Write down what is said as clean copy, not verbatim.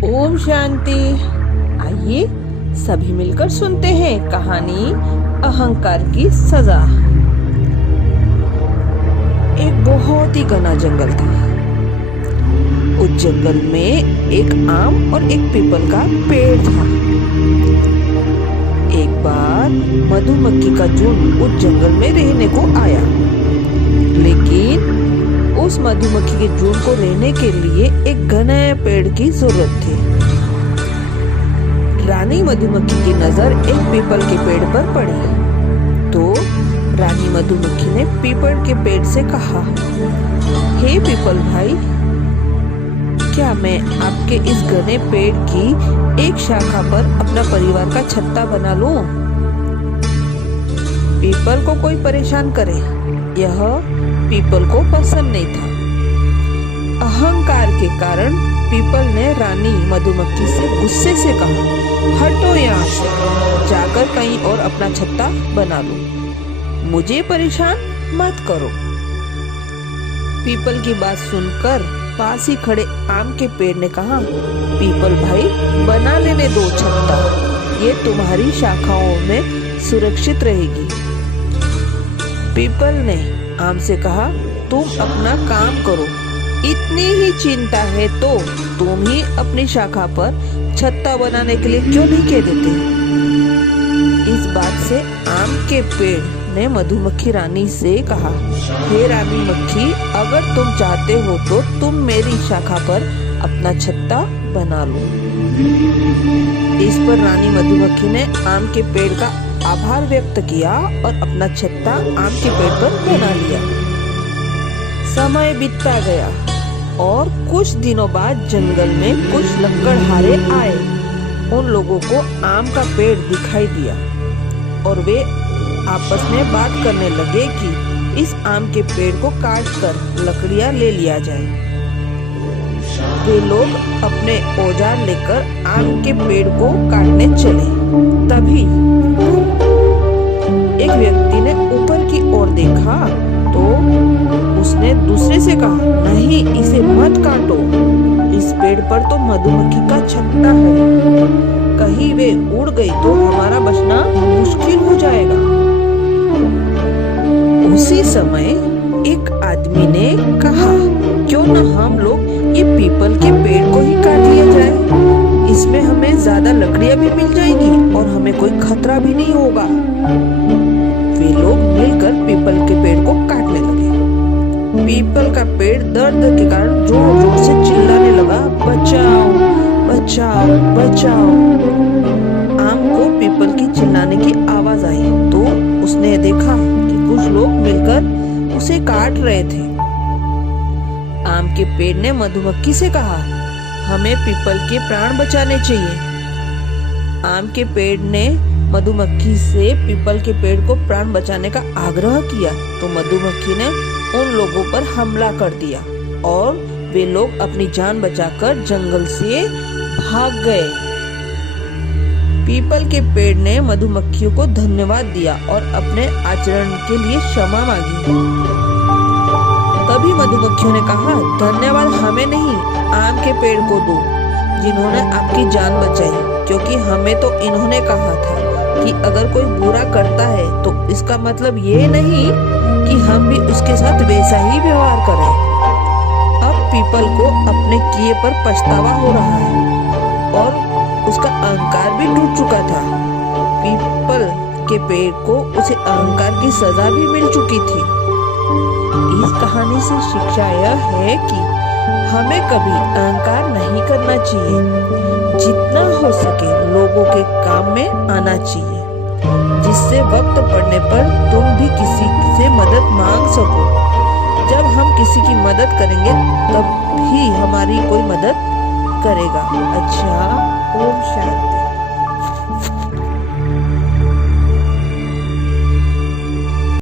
ओम शांति। आइए सभी मिलकर सुनते हैं कहानी अहंकार की सजा। एक बहुत ही घना जंगल था। उस जंगल में एक आम और एक पीपल का पेड़ था। एक बार मधुमक्खी का झुंड उस जंगल में रहने को आया, लेकिन उस मधुमक्खी के झुंड को रहने के लिए एक घने पेड़ की जरूरत थी। रानी मधुमक्खी की नजर एक पीपल के पेड़ पर पड़ी, तो रानी मधुमक्खी ने पीपल के पेड़ से कहा, हे पीपल भाई, क्या मैं आपके इस घने पेड़ की एक शाखा पर अपना परिवार का छत्ता बना लूं? पीपल को कोई परेशान करे, यह पीपल को पसंद नहीं था। अहंकार के कारण पीपल ने रानी मधुमक्खी से गुस्से से कहा, हटो यहाँ से, जाकर कहीं और अपना छत्ता बना लो, मुझे परेशान मत करो। पीपल की बात सुनकर पास ही खड़े आम के पेड़ ने कहा, पीपल भाई, बना लेने दो छत्ता, ये तुम्हारी शाखाओं में सुरक्षित रहेगी। पीपल ने आम से कहा, तुम अपना काम करो, इतनी ही चिंता है तो तुम ही अपनी शाखा पर छत्ता बनाने के लिए क्यों नहीं कह देते? इस बात से आम के पेड़ ने मधुमक्खी रानी से कहा, हे रानी मक्खी, अगर तुम चाहते हो तो तुम मेरी शाखा पर अपना छत्ता बना लो। इस पर रानी मधुमक्खी ने आम के पेड़ का आभार व्यक्त किया और अपना छत्ता आम के पेड़ पर बना लिया। समय बीतता गया और कुछ दिनों बाद जंगल में कुछ लकड़हारे आए। उन लोगों को आम का पेड़ दिखाई दिया और वे आपस में बात करने लगे कि इस आम के पेड़ को काटकर लकड़ियां ले लिया जाए। वे लोग अपने औजार लेकर आम के पेड़ को काटने चले। तभी एक व्यक्ति ने ऊपर की ओर देखा तो उसने दूसरे से कहा, नहीं, इसे मत काटो, इस पेड़ पर तो मधुमक्खी का छत्ता है, कहीं वे उड़ गई तो हमारा बचना मुश्किल हो जाएगा। उसी समय एक आदमी ने कहा, क्यों न हम लोग ये पीपल के पेड़ को ही काट लिया जाए, इसमें हमें ज्यादा लकड़ियां भी मिल जाएंगी और हमें कोई खतरा भी नहीं होगा। वे लोग मिलकर पीपल के पेड़ को काटने लगे। पीपल का पेड़ दर्द के कारण जोर जोर से चिल्लाने लगा, बचाओ बचाओ बचाओ। आम को पीपल की चिल्लाने की आवाज आई तो उसने देखा कि कुछ लोग मिलकर उसे काट रहे थे। आम के पेड़ ने मधुमक्खी से कहा, हमें पीपल के प्राण बचाने चाहिए। आम के पेड़ ने मधुमक्खी से पीपल के पेड़ को प्राण बचाने का आग्रह किया तो मधुमक्खी ने उन लोगों पर हमला कर दिया और वे लोग अपनी जान बचाकर जंगल से भाग गए। पीपल के पेड़ ने मधुमक्खियों को धन्यवाद दिया और अपने आचरण के लिए क्षमा मांगी। तभी मधुमक्खियों ने कहा, धन्यवाद हमें नहीं, आम के पेड़ को दो जिन्होंने आपकी जान बचाई, क्योंकि हमें तो इन्होंने कहा था कि अगर कोई बुरा करता है तो इसका मतलब ये नहीं कि हम भी उसके साथ वैसा ही व्यवहार करें। अब पीपल को अपने किए पर पछतावा हो रहा है और उसका अहंकार भी टूट चुका था। पीपल के पेड़ को उसे अहंकार की सजा भी मिल चुकी थी। इस कहानी से शिक्षा यह है कि हमें कभी अहंकार नहीं करना चाहिए। जितना हो सके लोगों के काम में आना चाहिए, जिससे वक्त पड़ने पर तुम भी किसी से मदद मांग सको। जब हम किसी की मदद करेंगे तब ही हमारी कोई मदद करेगा। अच्छा, ओम शांति।